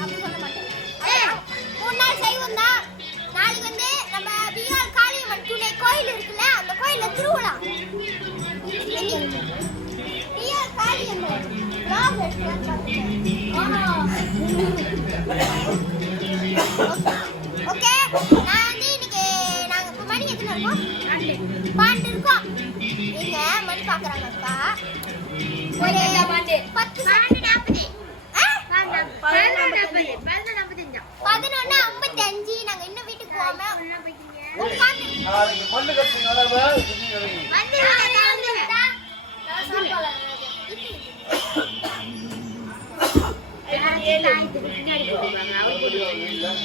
அப்படி சொல்ல மாட்டேன். 3 நாள் சைவம் தான். நாளைக்கு வந்து நம்ம பிஆர் காளியம்மன் துணை கோயில் இருக்குல்ல, அந்த கோயில்ல திருவிழா. பிஆர் காளியம்மன் vlog எடுக்கலாம். ஓகே, நான் வந்து இன்னைக்கு நாங்க இப்ப மணி எத்தனை இருக்கோம்? 12 இருக்கோம். நீங்க மணி பாக்குறாங்கப்பா. ஒரு 10 11:45. 11:55. நாங்க இன்னும் வீட்டுக்கு போகாம உட்கார்ந்து நாளைக்கு மண்ணு கட்டி வரவே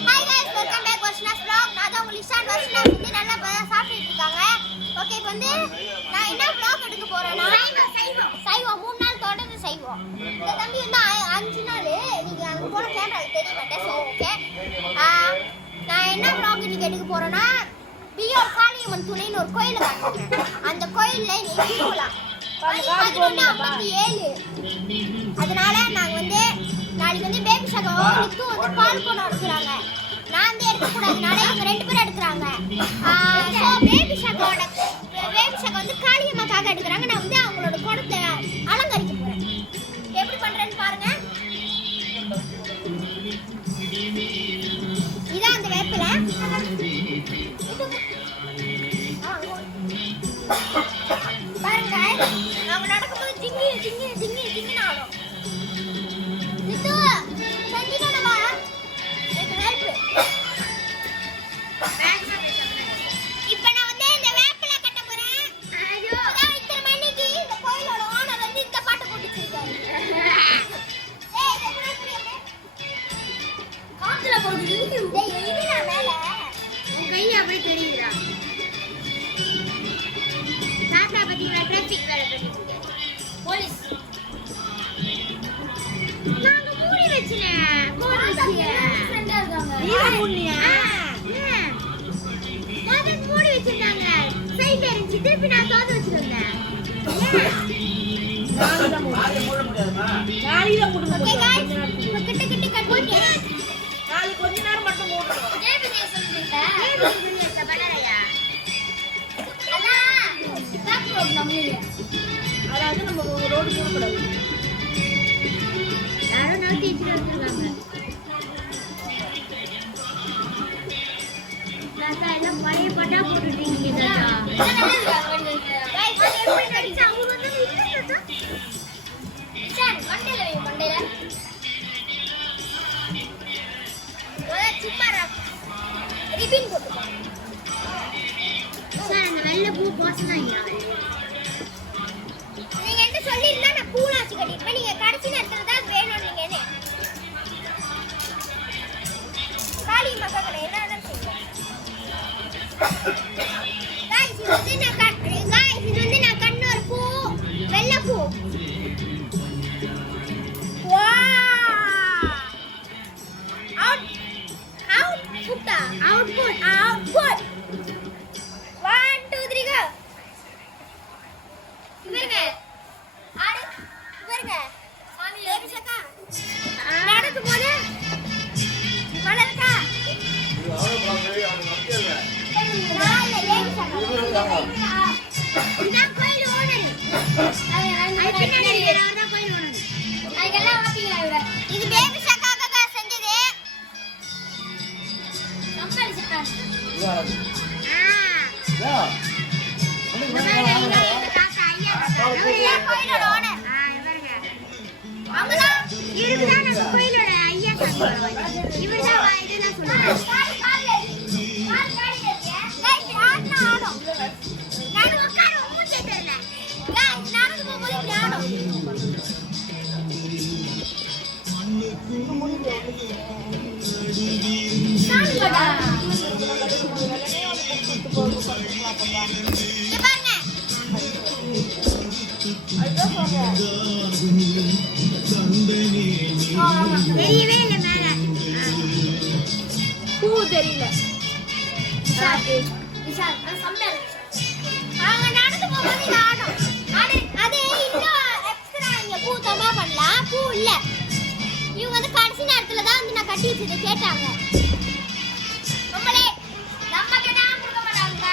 Hi guys, welcome back Vashna's vlog. நான் தான் உங்களுக்கு லிஷான். வர்ஷனா வந்து நல்லா சாப்பிட்டுட்டு இருக்காங்க. ஓகே, இப்போ வந்து நான் என்ன vlog எடுக்க போறேன்னா சைவம் 3 நாள் தொடர்ந்து சைவம். இந்த தம்பி வந்து 5 நாள் நீங்க அங்க போன கேமரால தெரிய மாட்டேன். சோ ஓகே, நான் என்ன vlog இன்னைக்கு எடுக்க போறேன்னா பிஆர் காளியம்மன் துணைன்னு ஒரு கோயில் காட்டுறேன். அந்த கோயில்ல இன்னைக்கு திருவிழா 11:57. அதனால நாங்க வந்து நாளைக்கு வந்து பேபி ஷாக்கு வந்து பால் போன எடுக்கிறாங்க. நான் வந்து எடுக்கக்கூடாதுனால இவங்க 2 பேரும் எடுக்கிறாங்க. ஸோ பேபி ஷாக்கை வந்து காளியம்மாக்காக எடுக்கிறாங்க. நான் வந்து அவங்களோட குடத்தை அலங்கரிக்க போகிறேன். எப்படி பண்ணுறேன்னு பாருங்க. இதான் அந்த வேப்பிலை. பாருங்க, அவங்க நடக்கும்போது ஜிங்கி ஜிங்கி ஜிங்கி ஜிங்கின்னு ஆடும். இப்ப நான் வந்து இந்த வேப்பில கட்ட போறேன். ஐயோ, இத்தனை மணிக்கு இந்த கோயிலோட ஓனர் வந்து இந்த பாட்டு போட்டுச்சிருக்காரு. ஏய், இது புரியல. காத்துல போடுது. டேய், எங்கடா மேல? உன் கை அப்படியே தெரியுதுடா. சாப்பிட்டா பத்தி டிராஃபிக் வேற பண்ணிட்டு போலீஸ். நாங்க மூடி வெச்சேன். மூடி வெச்சீங்க. ஃப்ரெண்டா இருக்காங்க. நீங்க மூடியா? நான் மூடி வெச்சிருந்தாங்க. சைடுல இருந்துச்சு. திருப்பி நான் தோது வெச்சிருந்தேன். நாளைக்கு மூட முடியாதுமா? நாளைக்கு மூடுங்க. ஓகே गाइस, கிட்ட கிட்ட கட் பண்ணி நாளைக்கு கொஞ்ச நேரம் மட்டும் மூடுறோம். ஜேபி சொல்லுங்க. ஜேபி படலையா? அதான் பேக் ரோட் நம்மளே. அதாவது நம்ம ரோட் மூட கூடாது. யாரோ நோட்டி வச்சிருக்காங்க. தாத்தா எல்லாம் பழைய பட்டா போட்டுட்டீங்க தாத்தா. गाइस, எப்படி நடிச்சா அவங்க வந்து இல்ல தாத்தா. சார், மண்டையில வை, மண்டையில. ஒரே சும்மாரா. ரிபின் போட்டுக்கோ. சார், அந்த வெள்ளை பூ போஸ்னாங்க. நீங்க என்ன சொல்லிருந்தா நான் பூலாச்சு கட்டிப்பேன். நீங்க கடைசி நேரத்துல தான் வேணும் நீங்க என்ன. காளி மகங்களே என்ன செய்வோம். गाइस, இது வந்து நான் கண்ணூர் பூ, வெள்ளை பூ. வாவ்! அவுட்புட். 1 2 3 go. இவருங்க. இவருங்க. சாமி ஏபிசக்கா. நடக்கும் போது மலர்க்கா. அவரே பாக்கவே அவங்க நம்பியல. நான் ஏபிசக்கா. இதான் கோயில் ஓனர். அது பின்னாடி வரதா கோயில் ஓனர். அதுக்கெல்லாம் வாப்பீங்களா இவர? இது பேபி ஷாக்காக செஞ்சது. கம்பல் ஷாக்கா. யா. கோயிலோட ஓனர். இவருங்க. அவங்கதான் இதுதான் நம்ம கோயிலோட ஐயா சாமி. இவர்தான் இதெல்லாம் சொல்றாங்க. கால் ஆடும். நான் உட்கார மூச்சே தெரியல. गाइस, நடந்து போகும்போது ஆடும். சாமிடா. இங்க பாருங்க. தெரியவே இல்லை மேல. பூ தெரியல. அவங்க நடந்து போகும்போது ஆடும். அது இன்னும் எக்ஸ்ட்ரா இங்க பூ தப்பா பண்ணலாம். பூ இல்ல. இவங்க வந்து கடைசி நேரத்துல தான் வந்து கட்டி வச்சதை கேட்டாங்க. நம்மளே நம்ம கேட்டா கொடுக்க மாட்டாங்க.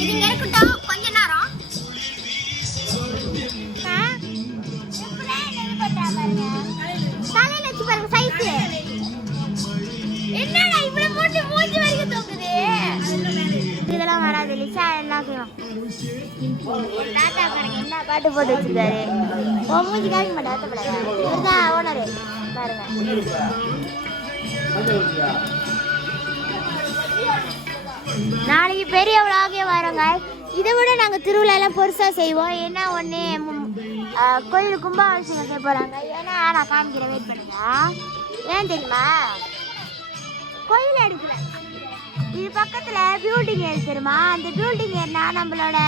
இதுங்க இருக்கட்டும் கொஞ்ச நேரம். தலையில வச்சு பாருங்க சைஸ். என்னடா இவ்வளவு மூஞ்சி வரைக்கும் தொங்குது. இதெல்லாம் வராது லிசா எல்லாம் செய்வோம். தாத்தா பாருங்க என்ன பாட்டு போட்டு வச்சிருக்காரு. மூஞ்சி காமிக்க மாட்டேன். இதுதான் ஓனரு பாருங்க. நாளைக்கு பெரிய விழாவே வரோங்க. இதை விட நாங்கள் திருவிழாலாம் பெருசாக செய்வோம். ஏன்னா ஒன்று கோயில் கும்பாபிஷேகம் செய்ய போகிறாங்க. ஏன்னா நான் காமிக்கிறேன், வெயிட் பண்ணுங்க. ஏன் தெரியுமா, கோயில் எடுக்கிறேன். இது பக்கத்தில் பில்டிங் ஏறி தெரியுமா, அந்த பில்டிங் ஏறினா நம்மளோட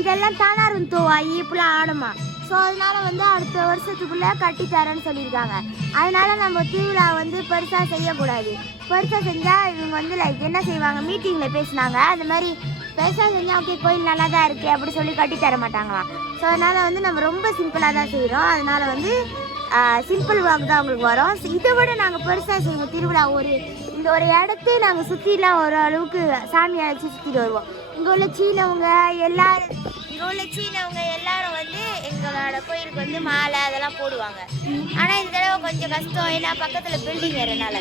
இதெல்லாம் தானாரும் தோவாயி இப்படிலாம் ஆடுமா. ஸோ அதனால வந்து அடுத்த வருஷத்துக்குள்ளே கட்டித்தரேன்னு சொல்லியிருக்காங்க. அதனால நம்ம திருவிழா வந்து பெருசாக செய்யக்கூடாது. பெருசாக செஞ்சால் இவங்க வந்து லைக் என்ன செய்வாங்க, மீட்டிங்கில் பேசினாங்க. அந்த மாதிரி பெருசாக செஞ்சால் ஓகே கோயில் நல்லா தான் இருக்குது அப்படி சொல்லி கட்டித்தர மாட்டாங்களாம். ஸோ அதனால் வந்து நம்ம ரொம்ப சிம்பிளாக தான் செய்கிறோம். அதனால் வந்து சிம்பிள் வாக்கு தான் அவங்களுக்கு வரும். இதை விட நாங்கள் பெருசாக செய்வோம் திருவிழா. இந்த ஒரு இடத்தையும் நாங்கள் சுற்றிலாம் ஒரு அளவுக்கு சாமி அழைச்சி சுற்றிட்டு வருவோம். இங்கே உள்ள சீனவங்க எல்லாரும் வந்து எங்களோட கோயிலுக்கு வந்து மாலை அதெல்லாம் போடுவாங்க. ஆனால் இந்த தடவை கொஞ்சம் கஷ்டம், ஏன்னா பக்கத்தில் பில்டிங் ஏறனால.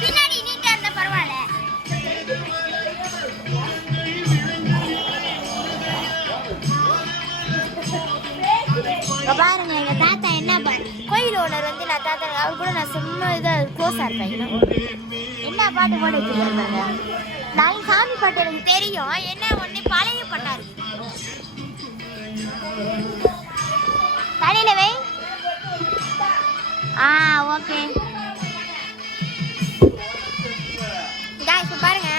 பின்னாடி நீட்டா இருந்தா பரவாயில்ல. பாருங்க எங்க தாத்தா என்ன கோயில் ஓனர் வந்து நான் தாத்தா அவர் கூட நான் சும்மா இதாக க்ளோஸா இருப்பேன். என்ன பாட்டு போட்டு வச்சிருக்காங்க. நான் சாமி பாட்டு எனக்கு தெரியும். என்ன ஒண்ணு பழைய பாட்டா இருக்கு. தலையில வை. ஓகே பாருங்க.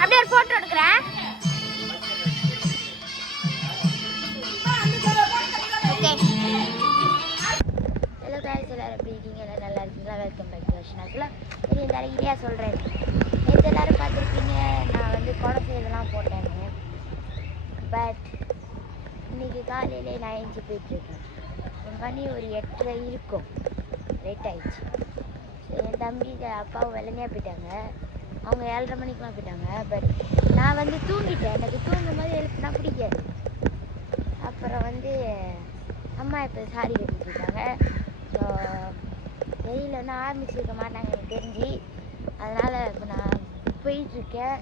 அப்படியே ஒரு போட்டோ எடுக்கிறேன். ஹலோ காய்ஸ், எல்லாரும் எப்படி இருக்கீங்க? நல்லா இருக்கீங்களா? வெல்கம் பேக் டு வர்ஷனாக்குள்ள. சரி நிறைய சொல்கிறேன். நேற்று எல்லோரும் பார்த்துருப்பீங்க, நான் வந்து குடசை இதெல்லாம் போட்டேன்னு. பட் இன்னைக்கு காலையிலே நான் எழுந்து போயிட்டுருக்கேன். என் மணி ஒரு 8:30 இருக்கும். லேட் ஆயிடுச்சு. என் தம்பி அப்பாவும் வெள்ளனையாக போயிட்டாங்க. அவங்க 7:30 மணிக்கெலாம் போயிட்டாங்க. பட் நான் வந்து தூங்கிட்டேன். எனக்கு தூங்கும் போது எழுப்புனா பிடிக்காது. அப்புறம் வந்து அம்மா இப்போ சாரி கட்டிட்டு இருக்காங்க. ஸோ வெயில் வந்து ஆரம்பிச்சிருக்க மாட்டாங்க எனக்கு தெரிஞ்சு. அதனால் இப்போ நான் போயிட்டுருக்கேன்.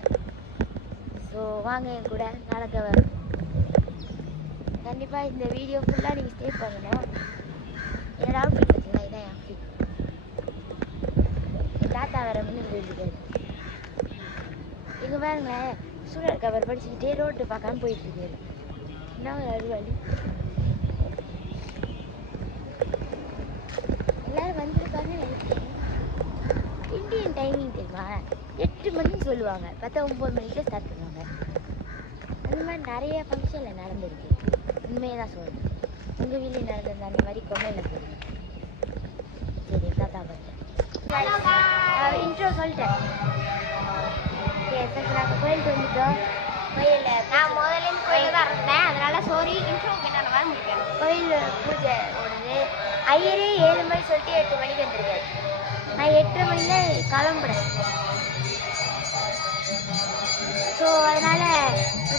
ஸோ வாங்க என் கூட நடக்க வரும். கண்டிப்பாக இந்த வீடியோ ஃபுல்லாக நீங்கள் ஸ்டே பண்ணணும். என்னோட அவுட்ஃபிட் பார்த்தீங்களா, இதான் என் அவுட்ஃபிட். என் தாத்தா வேற வந்து போயிருக்காரு. இங்கே பாருங்களேன், சூழல் கவர் படிச்சுக்கிட்டே ரோட்டு பார்க்காம போயிட்டுருக்காரு. என்ன ஒரு அறுவாளி. எல்லோரும் வந்திருக்காங்கன்னு நினைக்கிறேன். இந்தியன் டைமிங் தெரியுமா, 8 மணின்னு சொல்லுவாங்க, பார்த்தா 9 மணிக்கு ஸ்டார்ட் பண்ணுவாங்க. அந்த மாதிரி நிறைய ஃபங்க்ஷனில் நடந்திருக்கு. உண்மையை தான் சொல்லுவேன். உங்கள் வீட்டில் நடந்தது அந்த மாதிரி கொள்ளையில் போடுங்க. சரி தாத்தா பார்த்தேன் இன்ட்ரோ சொல்லிட்டேன். நாங்கள் கோயிலுக்கு வந்துட்டோம். கோயிலில் நான் முதலேருந்து கோயிலில் தான் இருந்தேன். அதனால் சாரி இன்ட்ரோக்கு என்ன வர முடியாது. கோயில் பூஜை ஓடுது. ஐயரே 7 மணி சொல்லிட்டு 8 மணிக்கு வந்துருக்காரு. நான் 8:30 மணி தான் கிளம்புறேன். ஸோ அதனால்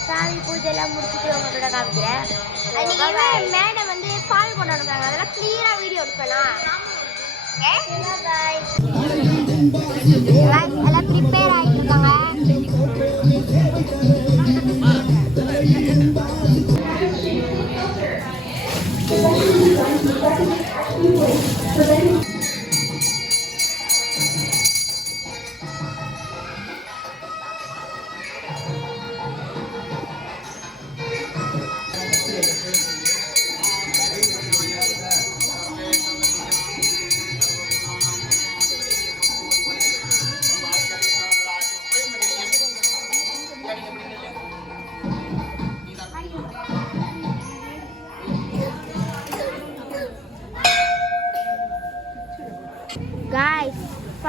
சாமி பூஜையெல்லாம் முடிச்சுட்டு உங்கள்கிட்ட காமிக்கிறேன். அன்றைக்கி மேடம் வந்து பால் கொண்டு வந்துருக்காங்க. அதெல்லாம் கிளியராக வீடியோ எடுக்கலாம். எல்லாம் ப்ரிப்பேர் ஆகிட்டு இருக்காங்க.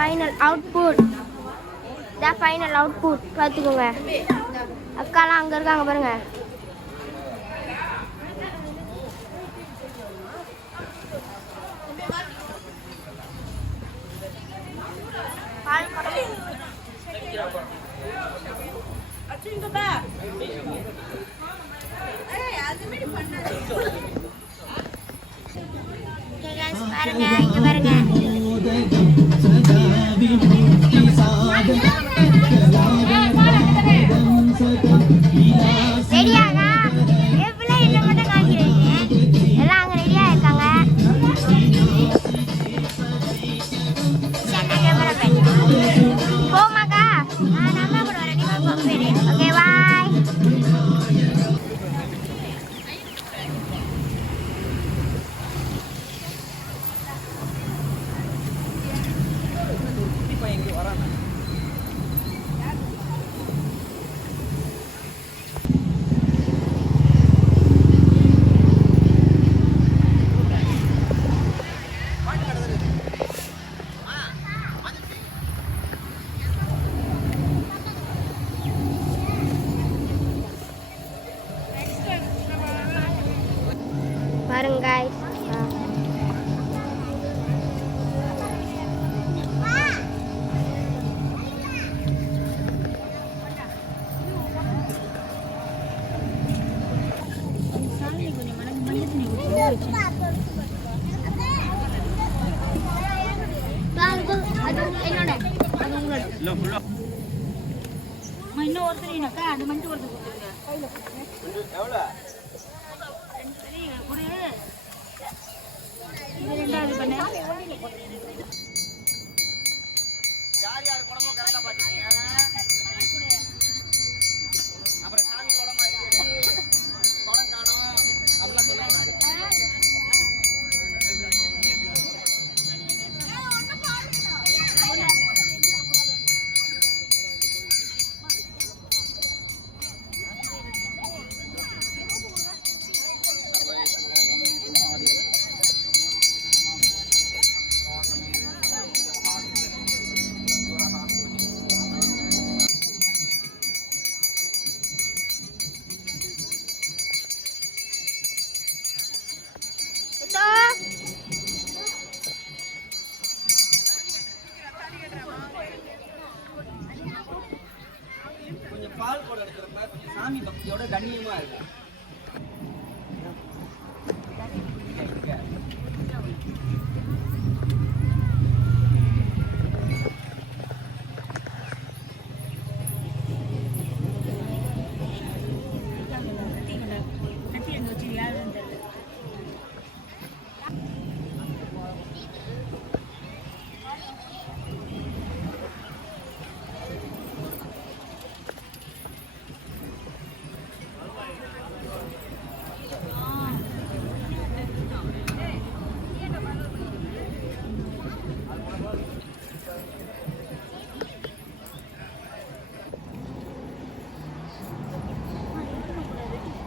Final output. இதான் ஃபைனல் அவுட்புட். பார்த்துக்கோங்க. அக்காலாம் அங்கே இருக்காங்க பாருங்க. பாருங்க இங்க பாருங்க. ரெடியாகா எப்படிலாம் என்ன மட்டும் காமிக்கிறீங்க? எல்லாம் அங்கே ரெடியாக இருக்காங்க. போமாக்கா நான் அம்மா கூட வரேன். நீ போகிறேன். Okay bye. பாருங்க guys. இன்னும் ஒருத்தர் அது மட்டும் ஒருத்தர் கொடுத்துருங்க. இது ரெண்டாவது பண்ண யார் யார் குடமோ கரெக்டா பாத்தீங்க. அப்புறம் சாமி குடம் குடம் காணோம் அப்படிலாம் சொல்லுவாங்க. கொஞ்சம் பால் கூட எடுக்கிறப்ப கொஞ்சம் சாமி பக்தியோட கண்ணியமா இருக்கு.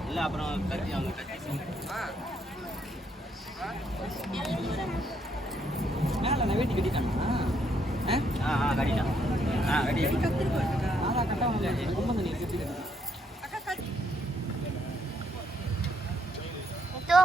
இல்ல அப்புறம் கட்டி அவங்க கட்டி மேல நான் வெட்டி கட்டிட்டானா? கட்டிட்டான். கட்டி கட்டா ரொம்ப நீ கட்டி तो